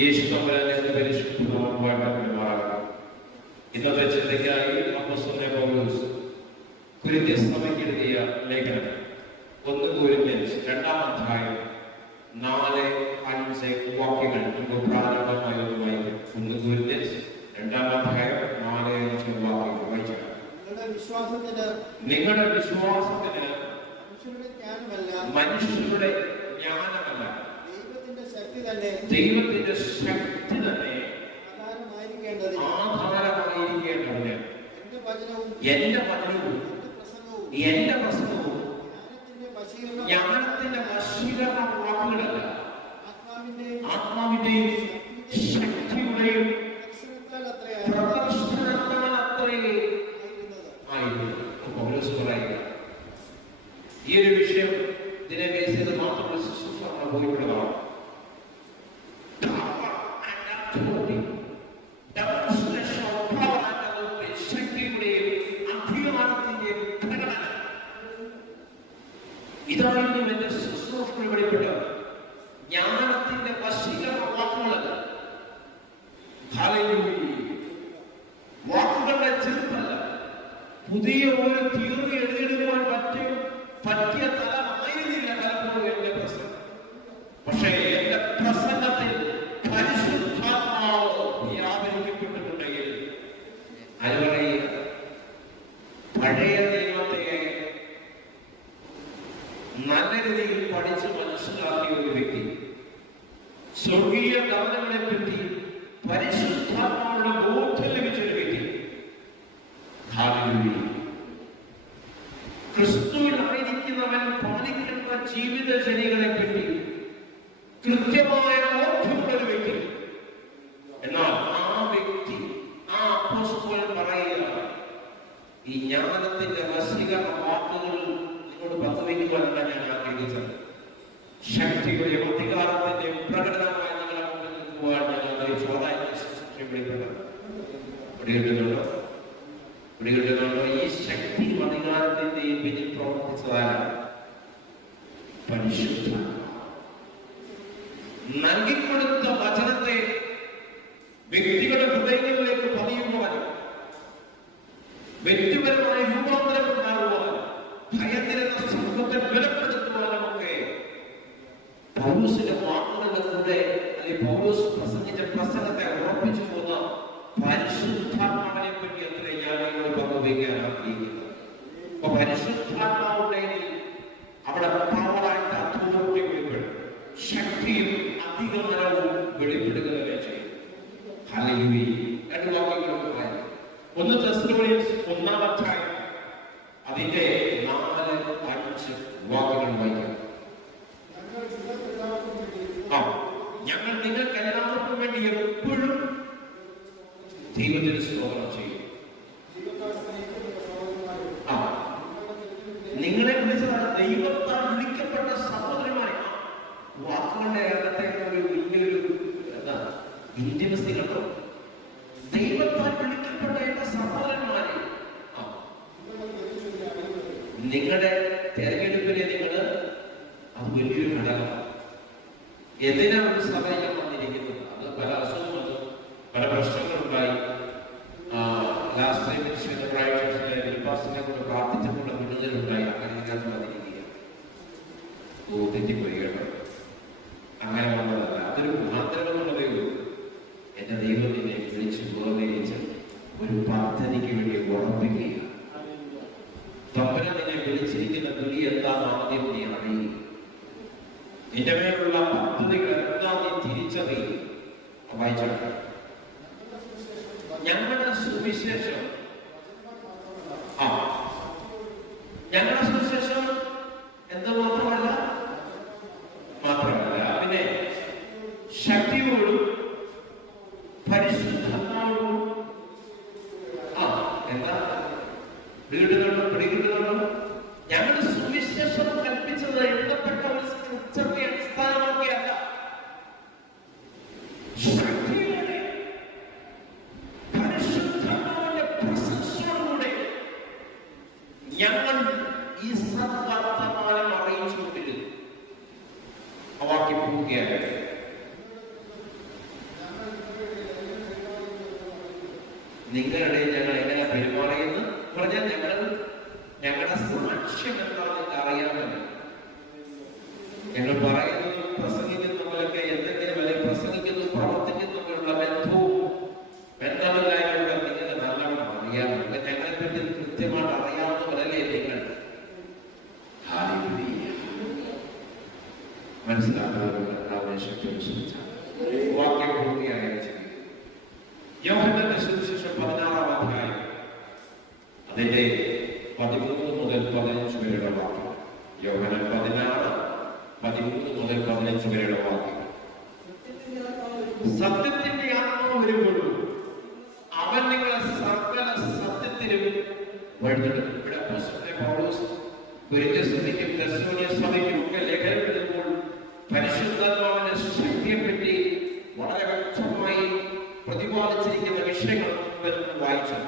യേശു തമ്പുരാന്റെ പരിശുദ്ധ നാമമായിട്ട് പെരുമാറാം. ഇന്നത്തെ ചിന്തയ്ക്കായി അപ്പോസ്തലനായ പൗലോസ് കൊരിന്ത്യ സഭയ്ക്ക് എഴുതിയ ലേഖനം 1 കൊരിന്ത്യൻസ് 2-ാം അധ്യായം 4-5 വാക്യങ്ങൾ നമുക്ക് പ്രാരംഭമായി വായിക്കാം. 1 കൊരിന്ത്യൻസ് 2-ാം അധ്യായം 4-5 വാക്യങ്ങൾ വായിച്ചാൽ നിങ്ങളുടെ വിശ്വാസത്തിന് മനുഷ്യരുടെ ജ്ഞാനമല്ല, ദൈവത്തിന്റെ ശക്തി തന്നെ ആധാരമായിരിക്കേണ്ടതിന് എന്റെ വചനവും എന്റെ പ്രസംഗവും ജ്ഞാനത്തിന്റെ വശീകരണ വാക്കുകളല്ല, ആത്മാവിന്റെയും ശക്തിയുടെയും പ്രദർശനത്താൽ അത്രയേ ആയിരുന്നു. പൗലോസ് പറയുക ഈ ഒരു വിഷയം ഇതിനെ ബേസ് ചെയ്ത് മാത്രമുള്ള ശുശ്രൂഷ അനുഭവപ്പെടുന്നതാണ്. ഇതായിരുന്നു എന്റെ ശുശ്രൂഷകൾ വെളിപ്പെട്ടത്. ജ്ഞാനത്തിന്റെ വശീകരണ വാക്കുകളല്ല, വാക്കുകളുടെ ചെറുപ്പല്ല, പുതിയ ഒരു തിയറി എഴുതിയെടുക്കുവാൻ പറ്റിയ തലമായിരുന്നില്ല പലപ്പോഴും എന്റെ പ്രസംഗം. പക്ഷേ എന്റെ പ്രസംഗത്തിൽ പരിശുദ്ധാത്മാവ് വ്യാപരിക്കപ്പെട്ടിട്ടുണ്ടെങ്കിൽ അനുപറയുക, പഴയ നിയമത്തെ നല്ല രീതിയിൽ പഠിച്ച് മനസ്സിലാക്കിയ ഒരു വ്യക്തി, സ്വർഗീയ കർമ്മങ്ങളെ പറ്റി പരിശുദ്ധാത്മാവുടെ ബോധ്യം ലഭിച്ച ഒരു വ്യക്തി, ക്രിസ്തുവിലായിരിക്കുന്നവൻ പാലിക്കേണ്ട ജീവിതചര്യകളെ പറ്റി കൃത്യമായ ബോധ്യമുള്ള ഒരു വ്യക്തി. എന്നാൽ ആ വ്യക്തി, ആ അപ്പോസ്തലൻ പറയുക, ഈ ജ്ഞാനത്തിന്റെ വശീകരണ വാക്കുകൾ നിങ്ങളോട് പങ്കുവയ്ക്കുവാനല്ല ഞാൻ ആഗ്രഹിച്ചത്. ശക്തിയുടെയും അധികാരത്തിന്റെയും പ്രകടനമായി നിങ്ങളെ മുമ്പിൽ നിൽക്കുവാൻ ഞാൻ ആഗ്രഹിച്ചു. പിടികിട്ടുന്നുണ്ടോ? ഈ ശക്തിയും അധികാരത്തിന്റെയും പിന്നിൽ പ്രവർത്തിച്ചതാണ് പരിശുദ്ധ. നൽകിക്കൊടുത്ത വചനത്തെ വ്യക്തികളുടെ ഹൃദയങ്ങളിലേക്ക് പതിയുവാനും വ്യക്തിപരമായ രൂപാന്തരം ഉണ്ടാകുവാനും ഭയന്നിരുന്ന സമൂഹത്തെ ബലപ്പെടുത്തുവാനുമൊക്കെ പൗലോസിന്റെ വാക്കുകളുടെ കൂടെ അല്ലെങ്കിൽ പൗലോസ് പ്രസംഗിച്ച പ്രസംഗത്തെ ഉറപ്പിച്ചു പോകുന്ന പരിശുദ്ധാത്മാവിനെ പറ്റി അത്ര ഞാൻ നിങ്ങളോട് പങ്കുവയ്ക്കാൻ ആഗ്രഹിക്കുന്നത്. അപ്പൊ പരിശുദ്ധാത്മാവുണ്ടെങ്കിൽ അവിടെ പവറായിട്ട് അതോറിറ്റി വെളിപ്പെടും, ശക്തിയും അധികാരവും വെളിപ്പെടുക തന്നെ ചെയ്യും. ഹല്ലേലൂയ. 2 വാക്യങ്ങളൊക്കെ വായിക്കും. 1 തെസ്സലോനിയൻസ് 1-ാം അധ്യായം അതിന്റെ 4-5 വാക്യങ്ങൾ വായിക്കാം. ഞങ്ങൾ നിങ്ങൾക്ക് എല്ലാവർക്കും വേണ്ടി എപ്പോഴും ദൈവത്തിന് സ്തോത്രം ചെയ്യും. നിങ്ങളെ വിളിച്ചതാണ് ദൈവത്താൽ വിളിക്കപ്പെട്ട സഹോദരന്മാരെ. വാക്കുകളുടെ അകത്തെ ഒരു വലിയൊരു ഇന്റിമസി കണ്ടോ? ദൈവത്താൽ വിളിക്കപ്പെട്ട എന്റെ സഹോദരന്മാരെ, നിങ്ങളുടെ തെരഞ്ഞെടുപ്പിനെ അത് വലിയൊരു ഘടകമാണ്. എന്തിനാ ഒരു സഭയിൽ വന്നിരിക്കുന്നത്? അത് പല അസുഖങ്ങളും പല പ്രശ്നങ്ങളുണ്ടായി. ലാസ്റ്റ് ടൈം കൂടെ പ്രാർത്ഥിച്ചപ്പോൾ വിടുതലുണ്ടായി. അങ്ങനെ ഇതിനകത്ത് വന്നിരിക്കുക. തെറ്റിപ്പോയി കേട്ടോ, അങ്ങനെ വന്നതല്ല. അതൊരു മുഖാന്തരമെന്നുള്ളതേ ഉള്ളൂ. എന്റെ ദൈവം നിന്നെ വിളിച്ച് വേർതിരിച്ച് ഒരു പദ്ധതിക്ക് വേണ്ടി ഉറപ്പിക്കുക. തമ്പുരാൻ നിന്നെ വിളിച്ചിരിക്കുന്ന വിളി എന്താണെന്ന് ആദ്യം നീ അറിയുക. നിന്റെ മേലുള്ള പദ്ധതികൾ എന്താ നീ തിരിച്ചറിയുക. വായിച്ചോട്ടെ. ഞങ്ങളുടെ സുവിശേഷം ഞങ്ങളുടെ സുവിശേഷം എന്താ മാത്രമല്ല പിന്നെ ശക്തിയോടും പരിശുദ്ധാത്മാവോടും എന്താ പിടികിട്ടുന്നുണ്ടോ? ഞങ്ങളുടെ സുവിശേഷം കൽപ്പിച്ചത് എഴുതപ്പെട്ട ഒരു സ്ക്രിപ്ചറിനെ അടിസ്ഥാനമാക്കിയല്ല, ശക്തിയോടെ പരിശുദ്ധാത്മാവിന്റെ പ്രസൻസോടുകൂടെ ഞങ്ങൾ ഈ സദ്വർത്തമാനം അറിയിച്ചുകൊണ്ടിരുന്നു. ആ വാക്യം പോവുകയാണ്. നിങ്ങളുടെ ഞങ്ങൾ എങ്ങനെ പെരുമാറിയെന്ന് പറഞ്ഞാൽ ഞങ്ങളുടെ സാക്ഷ്യം എന്താണെന്ന് അറിയാമല്ലോ. ഞങ്ങൾ പറയുന്നതും പ്രസംഗിക്കുന്നതും തമ്മിലൊക്കെ എന്തെങ്കിലും അല്ലെങ്കിൽ പ്രസംഗിക്കുന്നതും പ്രവർത്തിക്കുന്നതും തമ്മിലുള്ള ബന്ധമില്ലായ്മ നിങ്ങൾ നല്ലോണം അറിയാമല്ലോ. ഞങ്ങളെ പറ്റി കൃത്യമായിട്ട് അറിയാവുന്നവരല്ലേ നിങ്ങൾ. മനസ്സിലാക്കുന്നവരുടെ വാക്യം പൂർത്തിയായി യോഹന്നാന്റെ സുവിശേഷം 16-ാം അധ്യായം അതിന്റെ 13 മുതൽ 15 വരെയുള്ള വാക്യം. യോഹന്നാൻ 16:13 മുതൽ 15 വരെയുള്ള വാക്യം. സത്യത്തിന്റെ ആത്മാവ് വരുമ്പോഴും അവൻ നിങ്ങളെ സകല സത്യത്തിലും വഴിതെടുക്കും. ഇവിടെ അപ്പോസ്തലനായ പൗലോസ് കൊരിന്ത്യർ സഭയ്ക്കും തെസ്സലോനിക്ക സഭയ്ക്കും ഒക്കെ ലേഖനം എഴുതുമ്പോൾ പരിശുദ്ധാത്മാവിന്റെ ശക്തിയെപ്പറ്റി വളരെ വ്യക്തമായി പ്രതിപാദിച്ചിരിക്കുന്ന വിഷയങ്ങൾ വായിച്ചു.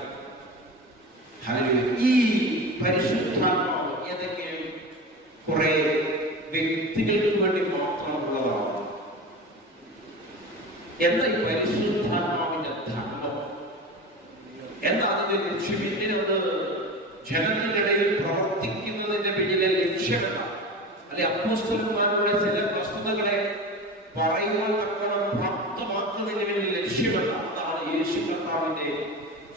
ഈ പരിശുദ്ധാത്മാവ് ഏതെങ്കിലും കുറെ വ്യക്തികൾക്ക് വേണ്ടി മാത്രമുള്ളതാണ്. എന്താ ഈ പരിശുദ്ധാത്മാവിന്റെ ധർമ്മം? എന്താ അതിന്റെ ലക്ഷ്യം? ഇതിനൊന്ന് ജനങ്ങളുടെ ഇടയിൽ പ്രവർത്തിക്കുന്നതിന്റെ പിന്നിലെ ലക്ഷ്യമാണ്. അല്ലെ അപ്പോസ്തലന്മാരുടെ ചില വസ്തുതകളെ പറയുവാൻ തക്കണം പ്രാപ്തമാക്കുന്നതിന് വേണ്ടി ലക്ഷ്യമല്ല. അതാണ് യേശു കർത്താവിന്റെ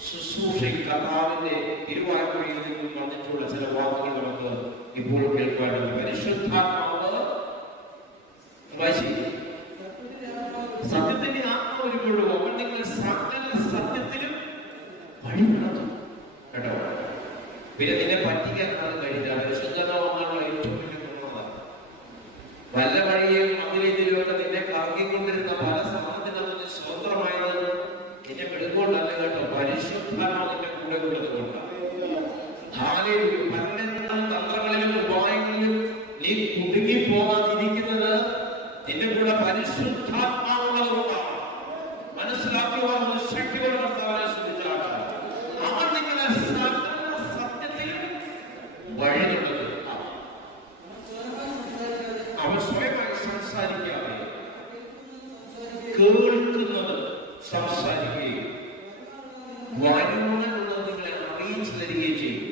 ശുശ്രൂഷയിൽ കർത്താവിന്റെ തിരുവായ്മൊഴിയിൽ നിന്നും വന്നിട്ടുള്ള ചില വാക്കുകൾ നമുക്ക് ഇപ്പോൾ കേൾക്കാനുണ്ട്. പരിശുദ്ധാത്മാവ് സത്യത്തിന്റെ ആത്മാവ് വരുമ്പോഴും അവൻ നിങ്ങൾ സകല സത്യത്തിലും വഴി നടത്തും. കേട്ടോ, പിന്നെ നിന്നെ പറ്റിക്കാനാണ് കഴിഞ്ഞ പരിശുദ്ധാത്മാവാണല്ലോ ഏറ്റവും വലിയ ഗുണമാണ്. വല്ല വഴിയും അതിലേതിലുമൊക്കെ നിന്നെ കറങ്ങിക്കൊണ്ടിരുന്ന പല സാധനത്തിനകത്ത് സ്വതന്ത്രമായത് നിന്നെ വിടുകൊണ്ടല്ല കേട്ടോ, പരിശുദ്ധാത്മാവിന്റെ കൂടെ ഉള്ളതുകൊണ്ടാണ്. പല തന്ത്രങ്ങളിലും ഉപായങ്ങളിലും നീ കുടുങ്ങി പോകാതിരിക്കുന്നത് നിന്റെ കൂടെ പരിശുദ്ധാത്മാവുള്ളതുകൊണ്ടാണ്. മനസ്സിലാക്കുവാൻ ശക്തികളുടെ ശ്രദ്ധിച്ചാണ് അവൻ നിങ്ങളെ സത്യത്തിൽ വഴി നടത്തും. അവൻ സ്വയമായി സംസാരിക്കാതെ കേൾക്കുന്നത് സംസാരിക്കുകയും വരുമാനമുള്ളത് നിങ്ങളെ അറിയിച്ചു തരികയും ചെയ്യും.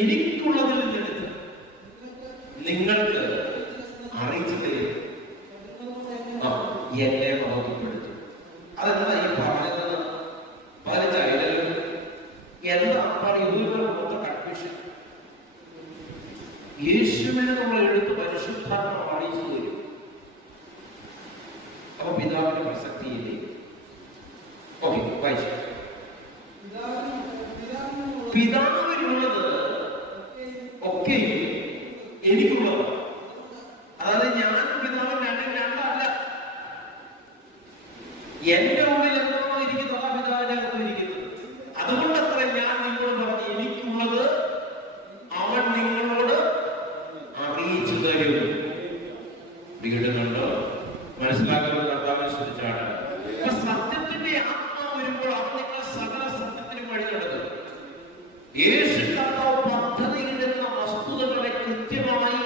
എനിക്കുള്ളതിൽ നിന്ന് നിങ്ങൾക്ക് അറിയിച്ചു തരും. എന്നെ മഹത്വപ്പെടുത്തും. അതെന്താ ഈ പറഞ്ഞത്? 15 എന്താ കൺഫ്യൂഷൻ? യേശുവിനെ നമ്മൾ എടുത്ത് പരിശുദ്ധാത്മാവ് അറിയിച്ചു തരും. അപ്പൊ പിതാവിന്റെ പ്രസക്തിയില്ലേ? ഓക്കെ, വായിച്ചു. പിതാവിനുള്ളത് ഒക്കെ എനിക്കുള്ളത്. അതായത് ഞാൻ പിതാവിന് രണ്ടല്ല. എന്റെ ഉള്ളിൽ എന്താണോ ഇരിക്കുന്നത് ആ പിതാവിനകത്ത് ഇരിക്കുന്നത്. അതുകൊണ്ടത്ര ഞാൻ നിങ്ങളോട് പറഞ്ഞു എനിക്കുള്ളത് അവൻ നിങ്ങളോട് അറിയിച്ചു തരും. വീടുന്നുണ്ടോ? മനസ്സിലാക്കുന്നത് കർത്താവിനെ ശ്രദ്ധിച്ചാണ്. സത്യത്തിന്റെ ആത്മാവ് വരുമ്പോൾ അവൻ നിങ്ങളെ സകല സത്യത്തിനും വഴി നടത്തും. യേശു കർത്താവ് പദ്ധതിയിടുന്ന വസ്തുതകളെ കൃത്യമായി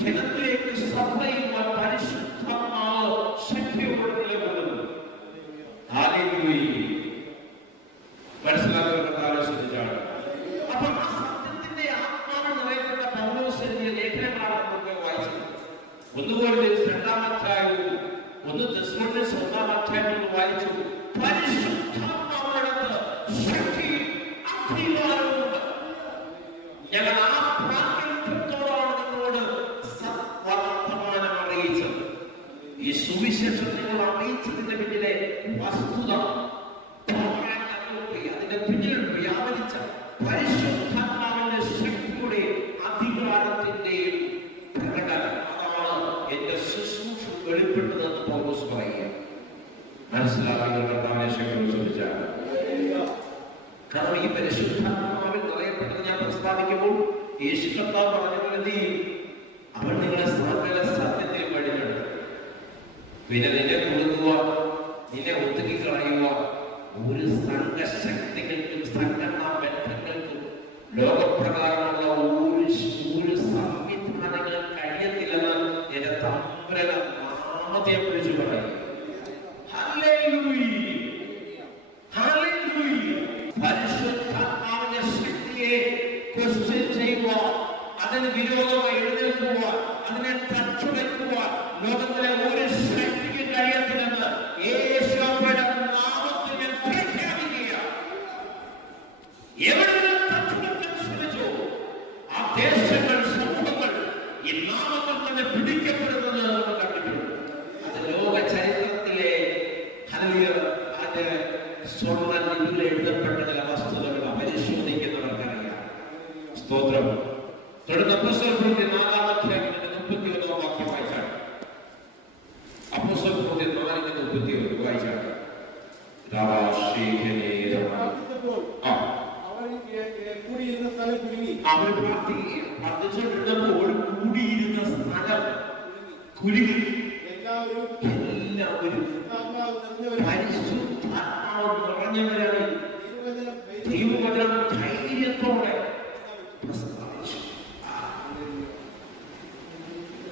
ജനത്തിലേക്ക് സഭയിൽ പരിശുദ്ധാത്മാവ് ശക്തിയോടെ നിലകൊള്ളുന്നു. മനസ്സിലാക്കുന്ന കർത്താവിനെ ശ്രദ്ധിച്ചാണ്. അപ്പൊ ആ സത്യത്തിന്റെ ആത്മാവ് നിറയപ്പെട്ട പൗലോസ് എഴുതിയ ലേഖനങ്ങളാണ് നമുക്ക് വായിച്ചത്. ഒന്നുപോലെ 2-ാം അധ്യായവും 1 തെസ്സലോനിക്കർ 1-ാം അധ്യായവും വായിച്ചു. പരിശുദ്ധാത്മാവിനടുത്ത് ശക്തിയും അധികാരവുമുണ്ട്. ഞങ്ങൾ ആ പ്രാഗൽഭ്യത്തോടാണ് നിങ്ങളോട് വർത്തമാനം അറിയിച്ചത്. ഈ സുവിശേഷം നിങ്ങൾ അറിയിച്ചതിന്റെ പിന്നിലെ വസ്തുത, അതിന്റെ പിന്നിൽ വ്യാപരിച്ച പരിശുദ്ധാത്മാവിന്റെ ശക്തിയുടെ അധികാരത്തിന്റെയും പ്രകടനം. അതാണ് എന്റെ ശുശ്രൂഷ വെളിപ്പെട്ടതെന്ന് പൗലോസ് പറയുക. മനസ്സിലാക്കുന്നത് കർത്താവിനെ ശ്രദ്ധിച്ചാണ്. കാരണം ഈ പരിശുദ്ധാത്മാവിൽ നിറയപ്പെട്ടത് ഞാൻ പ്രസ്താവിക്കുമ്പോൾ യേശു കർത്താവ് പറഞ്ഞ അവൻ നിങ്ങളെ സകല സത്യത്തിൽ വഴി നടത്തും. പിന്നെ നിന്നെ കൊടുക്കുക, നിന്നെ ഒതുക്കി കളയുക ഒരു സംഘശക്തികൾക്കും സംഘടനാ ബന്ധങ്ങൾക്കും ലോകപ്രകാരമുള്ള ഒരു സംവിധാനങ്ങളും കഴിയത്തില്ലെന്ന് എന്റെ തമ്പുരാൻ പ്രത്യേകം വിളിച്ചു പറയും. പരിശുദ്ധാത്മാവിന്റെ ശക്തിയെ ക്വസ്റ്റ്യൻ ചെയ്യുക, അതിന് വിരോധമായി എഴുന്നേൽക്കുക, അതിനെ തച്ചുടയ്ക്കുക ലോകത്തിലെ ഒരു ശക്തിക്ക് കഴിയത്തില്ലെന്ന് യേശുവിന്റെ നാമത്തിൽ ഞാൻ പ്രഖ്യാപിക്കുക. എവിടെയും തച്ചുടയ്ക്കാൻ ശ്രമിച്ചു ആ ദേശങ്ങൾ, സമൂഹങ്ങൾ ഈ നാമത്തിൽ തന്നെ പിടിക്കപ്പെടുന്നത് നമ്മൾ കണ്ടിട്ടുണ്ട്. അത് ലോക ചരിത്രത്തിലെ അതിന്റെ സ്വർണ്ണ ലിപിയിൽ എഴുതപ്പെട്ട ചില വസ്തുതകൾ പരിശോധിക്കുന്നവർക്കറിയാം. സ്തോത്രം. തുടർന്ന് അപ്പോസ്തലപ്രവൃത്തി 4-ാം അധ്യായത്തിന്റെ 31-ാം വാക്യം വായിച്ചാണ്. അപ്പോസ്തലപ്രവൃത്തി 4:31 വായിച്ചാണ്. അവർ പ്രാർത്ഥിച്ചുകൊണ്ടിരുന്നപ്പോൾ കൂടിയിരുന്ന സ്ഥലം കുലുങ്ങി. എല്ലാവരും പരിശുദ്ധാത്മാവ് നിറഞ്ഞവരായി ദൈവവചനം ധൈര്യത്തോടെ പ്രസ്താവിച്ചു.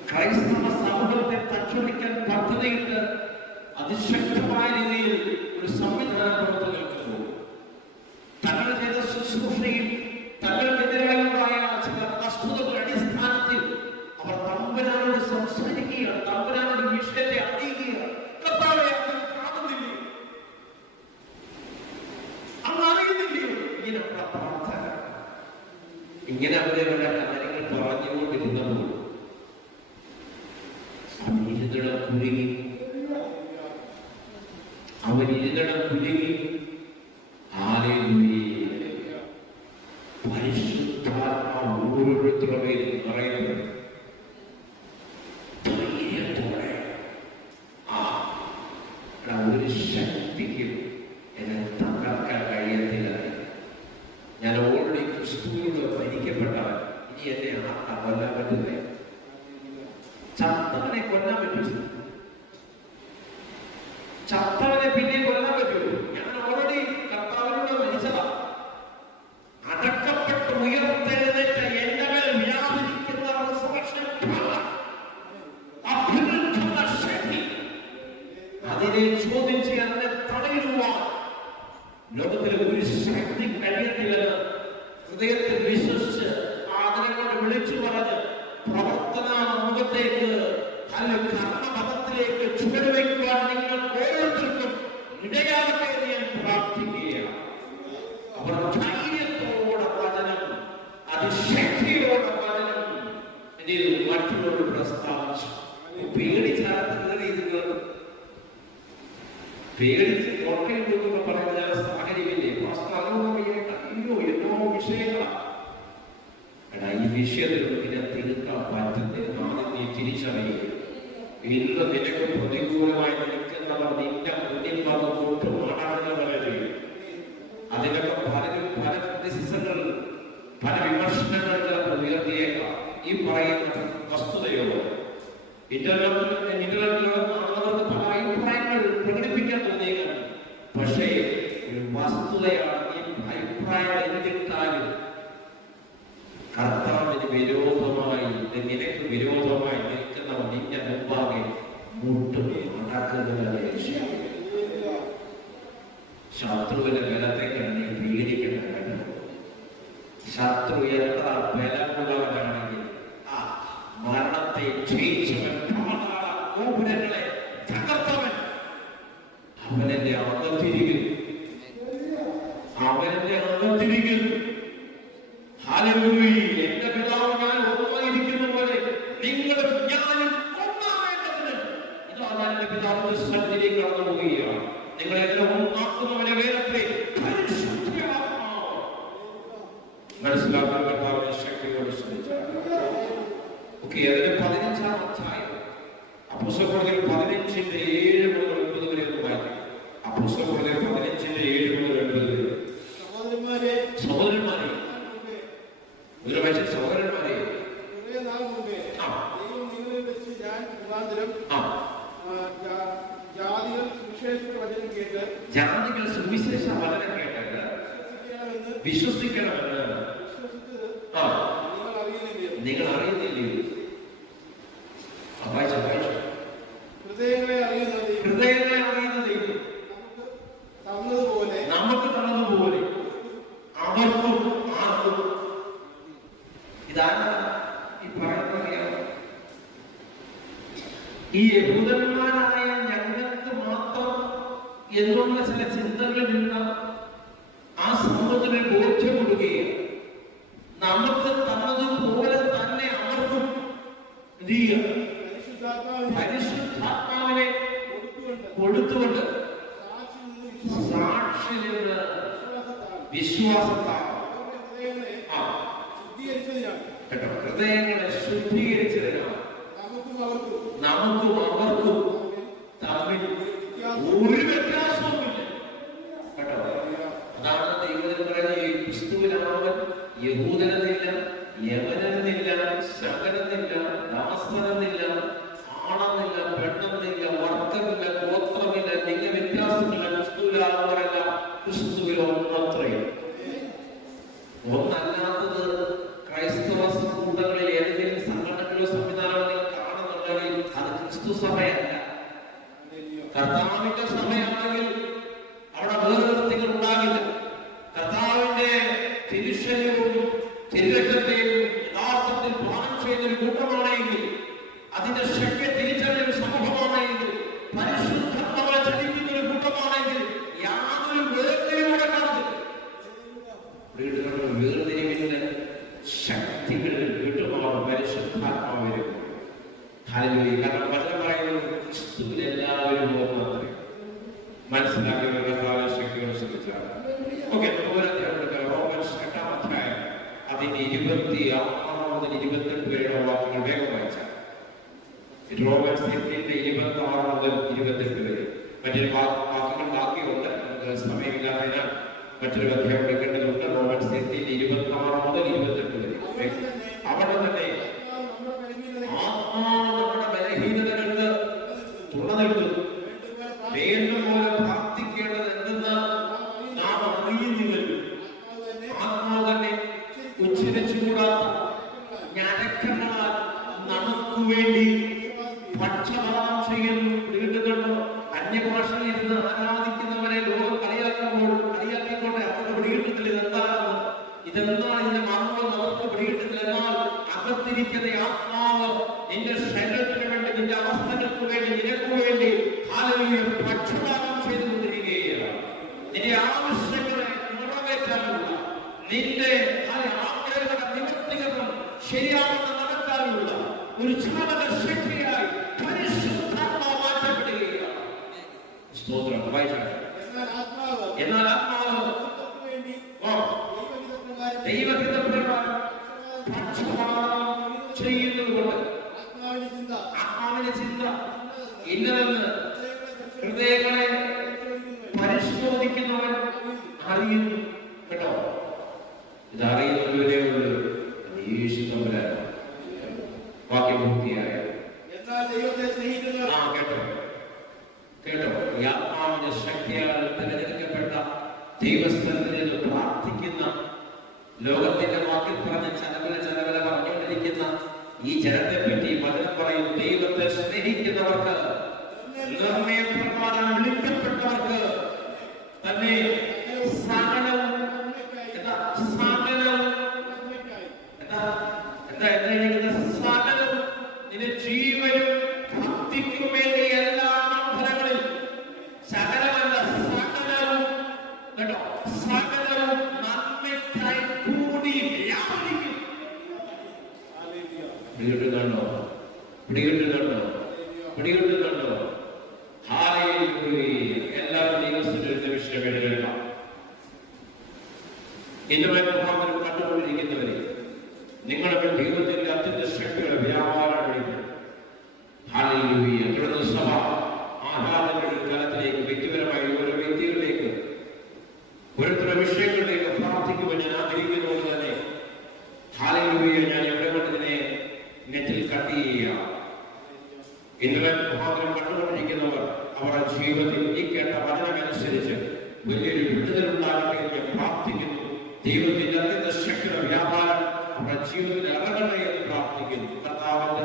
ക്രൈസ്തവ സമൂഹത്തെ തച്ചുടയ്ക്കാൻ പദ്ധതിയിട്ട് അതിശക്തമായ രീതിയിൽ ഒരു സംവിധാനം പുറത്തു നിൽക്കുന്നു. തങ്ങൾ ചെയ്ത ശുശ്രൂഷയിൽ തങ്ങൾക്കെതിരായുണ്ടായ ചില വസ്തുതകളുടെ അടിസ്ഥാനത്തിൽ അവർ തമ്പുരാനോട് സംസാരിക്കുകയാണ്, തമ്പുരാനോട് വിഷയത്തെ അറിയുകയാണ്. ഇങ്ങനെ അവരുടെ കാര്യങ്ങൾ പറഞ്ഞുകൊണ്ടിരുന്നപ്പോൾ അവരിരുന്നിടം കുലുങ്ങി. പരിശുദ്ധാത്മാവ് ഓരോരുത്തരുടെ പറയുന്നത് ധൈര്യത്തോടെ ഒരു ശക്തിക്കും എന്നെ തകർക്കാൻ കഴിയത്തില്ല. ഞാൻ ഓൾറെഡി ക്രിസ്തുവിനോട് ഭരിക്കപ്പെട്ടാൽ ഇനി എന്നെ കൊല്ലാൻ പറ്റുന്നേ. ചത്തവനെ കൊല്ലാൻ പറ്റൂ, ചത്തവനെ പിന്നെ കൊല്ലാൻ പറ്റൂ. ഞാൻ ഓൾറെഡി കർത്താവിനോട് മരിച്ചതാ. അടക്കപ്പെട്ട് ഉയർത്തെഴുന്നേറ്റ എന്റെ മേൽ വ്യാപരിക്കുന്ന റിസറക്ഷൻ പവർ, അഭിവൃദ്ധിയുള്ള ശക്തി, അതിനെ ചോദ്യം ചെയ്യാൻ തടയുവാൻ ലോകത്തിലെ ഒരു ശക്തി കഴിയത്തില്ലെന്ന് ഹൃദയത്തിൽ വിശ്വസിച്ച് അതിനെ കൊണ്ട് വിളിച്ചു പറഞ്ഞ് പ്രവർത്തന മുഖത്തേക്ക് അല്ലെങ്കിൽ കർമ്മപഥത്തിലേക്ക് ചുവടുവയ്ക്കുവാൻ നിങ്ങൾ ഓരോരുത്തർക്കും ഇടയാകട്ടെ എന്ന് ഞാൻ പ്രാർത്ഥിക്കുകയാണ്. അവർ ധൈര്യത്തോടെ വചനം, അതിശക്തിയോടെ വചനം മറ്റുള്ളവർ പ്രസ്താവിച്ചു. പേടിച്ച് കോട്ടയിൽ നിന്നൊക്കെ പറയുന്ന ചില സാഹചര്യമില്ലേ? അയ്യോ എന്നോ വിഷയങ്ങളാണ്. ഈ വിഷയത്തിൽ പിന്നെ തിരുത്താൻ പറ്റുന്നില്ല. ആദ്യം നീ തിരിച്ചറിയുക. ഇന്ന് നിനക്ക് പ്രതികൂലമായി നിൽക്കുന്നവർ നിന്റെ മുന്നിൽ വന്ന് കൊണ്ട് മാടാടുന്നവരെ അതിനൊക്കെ പലരും പല ക്രിറ്റിസിസങ്ങൾ, പല വിമർശനങ്ങൾ ചിലപ്പോൾ ഉയർത്തിയേക്കാം. ഈ പറയുന്ന വസ്തുതയോട് ഇന്റർനെറ്റിലവർക്ക് പല അഭിപ്രായങ്ങൾ പ്രകടിപ്പിക്കാൻ തോന്നിയേക്കാം. പക്ഷേ ഒരു വസ്തുതയാണ്, ഈ അഭിപ്രായം എന്തിട്ടാലും കർത്താവിന് വിരോധമായി, നിനക്ക് വിരോധമായി നിൽക്കുന്നവർ നിന്റെ മുമ്പാകെ മുട്ടും ഉണ്ടാക്കുന്നതല്ലേ. ശത്രുവിന്റെ ബലത്തെക്കാണ് നീ പേടിക്കേണ്ട കാര്യം. ശത്രു എത്ര ബലമുള്ളവനാണെങ്കിൽ ആ മരണത്തെ ജയിച്ചവൻ, ഗോപുരങ്ങളെ തകർത്തവൻ, അവനെന്റെ അകത്തിരിക്കുന്നു, അവനെന്റെ അകത്തിരിക്കുന്നു. ഹല്ലേലൂയ. എന്റെ പിതാവ് ഞാൻ ഒന്നായിരിക്കുന്ന പോലെ നിങ്ങളും ഞാനും ഒന്നാവേണ്ടതിന് ഇതാ ഞാൻ എന്റെ പിതാവിന്റെ സ്ഥലത്തിലേക്ക് കടന്നു പോവുകയാണ്. നിങ്ങളെല്ലാം ഒന്നാക്കുന്നവനെ വേറെത്രേ പരിശുദ്ധാത്മാവ് മനസ്സിലാക്കാൻ കർത്താവിന്റെ ശക്തിയോട് ശ്രമിച്ചാൽ. ഓക്കെ, അതിന്റെ 15-ാം അധ്യായം അപ്പോസ്തലപ്രവൃത്തികൾ 15:7 മുതൽ 9 വരെ ഒന്ന് വായിക്കാം. അപ്പോസ്തലപ്രവൃത്തികൾ 15:7 മുതൽ 9 വരെ. സഹോദരന്മാരെ, സഹോദരന്മാരെ, കുറെ നാൾ മുമ്പേ ദൈവം നിങ്ങളെ വെച്ച് ഞാൻ മുഖാന്തരം ജാതികൾ സുവിശേഷ വചനം കേട്ടിട്ട് വിശ്വസിക്കണമെന്ന് നിങ്ങൾ അറിയുന്നില്ലയോ? ഹൃദയങ്ങളെ വിശ്വാസത്താൽ ഹൃദയങ്ങളെ ശുദ്ധീകരിച്ചതിനാണ്. കേട്ടോ, ഹൃദയങ്ങളെ ശുദ്ധീകരിച്ചതിനാണ് നമുക്കും അവർക്കും തമ്മിൽ ഒരു വ്യത്യാസവുമില്ല. കേട്ടോ, അതാണ് ദൈവത്തിൽ പറയുന്നത്, ഈ ക്രിസ്തുവിനാവൻ യഹൂദനെന്നില്ല, യവനെന്നില്ല, ശകനെന്നില്ല, ദാസനെന്നില്ല, ആണെന്നില്ല, പെണ്ണെന്നില്ല, വർഗമില്ല, ഗോത്രമില്ല, ലിംഗ വ്യത്യാസമില്ല. ക്രിസ്തുവിലാവല്ല, ക്രിസ്തുവിൽ ഒന്നത്രയും. ഒന്നല്ലാത്തത് ക്രൈസ്തവ കൂട്ടങ്ങളിൽ ഏതെങ്കിലും സംഘടനകളോ സംവിധാനങ്ങളോ കാണുന്നുണ്ടെങ്കിൽ അത് ക്രിസ്തു സഭയല്ല. കർത്താവിന്റെ സഭയാണെങ്കിൽ അവിടെ വേർതിരിവുകൾ ഉണ്ടാകില്ല. കർത്താവിന്റെ തിരുശരീരവും തിരുരക്തത്തെയും യഥാർത്ഥത്തിൽ പാനം ചെയ്യുന്നൊരു കൂട്ടമാണെങ്കിൽ, അതിന്റെ ശക്തി തിരിച്ചറിഞ്ഞൊരു സമൂഹമാണെങ്കിൽ, പരിശുദ്ധാത്മാവിനെ ചലിക്കുന്ന ഒരു കൂട്ടമാണെങ്കിൽ യാതൊരു വേർതിരിവിടെ കാണുന്നില്ല. വേർതിരിവിന്റെ ശക്തികളിൽ വീട്ടുമാവും പരിശുദ്ധാത്മാവിനും. കാരണം വചനം പറയുന്നത് ക്രിസ്തുവിൽ എല്ലാവരും പോകുന്നത് മനസ്സിലാക്കിയ കർത്താവിന്റെ ശക്തികൾ ശ്രമിച്ചാൽ ഓക്കെ. റോമൻസ് 8-ാം അധ്യായം അതിന്റെ 26 മുതൽ 28 വരെയുള്ള വാക്കുകൾ വേഗം വായിച്ചാൽ. റോമൻസ് 8-ന്റെ 26 മുതൽ 28 വരെ. മറ്റൊരു വാക്കുകൾ ബാക്കിയുണ്ട്, നമുക്ക് സമയമില്ലാത്തതിനാൽ മറ്റൊരു അധ്യായം എടുക്കേണ്ടതുണ്ട്. റോമൻസ് 8-ന്റെ 26 മുതൽ 28 വരെ. അവിടെ തന്നെ നമ്മുടെ ബലഹീനതകൾക്ക് തുണ നിൽക്കുന്നു. വേണ്ടുപോലെ പ്രാർത്ഥിക്കേണ്ടത് എന്തെന്ന് നാം അറിയുന്നില്ലല്ലോ. ആത്മാവ് തന്നെ ഉച്ചരിച്ചുകൂടാത്ത ഞരക്കങ്ങളാൽ നമുക്ക് വേണ്ടി പക്ഷപാതം ചെയ്യുന്നു. വീണ്ടുകണ്ടോ, അന്യഭാഷയിൽ ഇരുന്ന് ആരാധിക്കുന്നവരെ ലോകം കളിയാക്കിക്കൊണ്ട് അവരുടെ വീട്ടിൽ ഇതെന്താണെന്ന്, ഇതെന്താണ് ഇതിന്റെ മർമ്മം നമുക്ക് പിടികിട്ടുന്നില്ലെന്നാൽ അകത്തിരിക്കുന്ന ആത്മാവ് നിന്റെ ശരീരത്തിന് വേണ്ടി, നിന്റെ അവസ്ഥകൾക്ക് വേണ്ടി, നിനക്ക് വേണ്ടി പക്ഷപാതം ചെയ്തുകൊണ്ടിരിക്കുകയാണ്. നിന്റെ ആവശ്യങ്ങളെ നിറവേറ്റാനുള്ള, നിന്റെ ആഗ്രഹങ്ങളുടെ നിവർത്തികളും ശരിയാണെന്ന് നടത്താനുള്ള ഒരു ചാലക ശക്തിയായി പരിശുദ്ധാത്മാവ് മാറ്റപ്പെടുകയാണ്. സ്തോത്രം. എന്നാൽ ആത്മാവ് ദൈവഹിതപ്രകാരം പക്ഷപാതം ചെയ്യുന്നത് കൊണ്ട് ആത്മാവിന്റെ ചിന്ത ഇന്നതെന്ന് ഹൃദയങ്ങളെ പരിശോധിക്കുന്നവൻ അറിയുന്നു. കേട്ടോ, ഇതറിയുന്നവരേ ഉള്ളൂ യേശുതമ്പുരാൻ. വാക്യം പൂർത്തിയായ കേട്ടോ, ഈ ആത്മാവിന്റെ ശക്തിയാൽ തിരഞ്ഞെടുക്കപ്പെട്ട ദൈവസ്ഥലത്തിൽ നിന്ന് പ്രാർത്ഥിക്കുന്ന, ലോകത്തിന്റെ വാക്കിൽ പറഞ്ഞ ചലവല പറഞ്ഞുകൊണ്ടിരിക്കുന്ന ഈ ജനത്തെ പറ്റി വചനം പറയും. ദൈവത്തെ സ്നേഹിക്കുന്നവർക്ക്, നിർണയപ്രകാരം വിളിക്കപ്പെട്ടവർക്ക് തന്നെ സകലവും നിന്റെ ജീവനും ഭക്തിക്കും വേണ്ടി എല്ലാ മണ്ഡലങ്ങളിൽ സകലമല്ല സകലവും, കേട്ടോ, സകലവും നന്മയ്ക്കായി കൂടി വ്യാപരിക്കും. പിടികിട്ടുന്നുണ്ടോ? എല്ലാവരും ദൈവസ്ഥിരത്തെ വിഷയം കേൾക്കാം. ഇന്നുവരെ കണ്ടുകൊണ്ടിരിക്കുന്നവരെ നിങ്ങളുടെ ദൈവത്തിന്റെ അത്യന്ത ശക്തിയുടെ വ്യാപാരം വിളിക്കും. തുടർന്ന് സഭ ആരാധനയുടെ തലത്തിലേക്ക്, വ്യക്തിപരമായ ഓരോ വ്യക്തികളിലേക്ക്, ഓരോരുത്തരുടെ വിഷയങ്ങളിലേക്ക് പ്രാർത്ഥിക്കുവാൻ ഞാൻ ആഗ്രഹിക്കുന്നതുകൊണ്ട് തന്നെ ഞാൻ എവിടെ കൊണ്ടതിനെ നെറ്റിൽ കട്ട് ചെയ്യുക. ഇന്നലെ മുഖാന്തരം കണ്ടുകൊണ്ടിരിക്കുന്നവർ അവരുടെ ജീവിതത്തിൽ ഈ കേട്ട വചനമനുസരിച്ച് വലിയൊരു വിടുതലുണ്ടാകട്ടെ എന്ന് പ്രാർത്ഥിക്കുന്നു. ദൈവത്തിന്റെ അത്യന്ത ശക്തിയുടെ വ്യാപാരം അവരുടെ ജീവിതത്തിൽ ഇറങ്ങട്ടെ എന്ന് പ്രാർത്ഥിക്കുന്നു. കർത്താവിന്റെ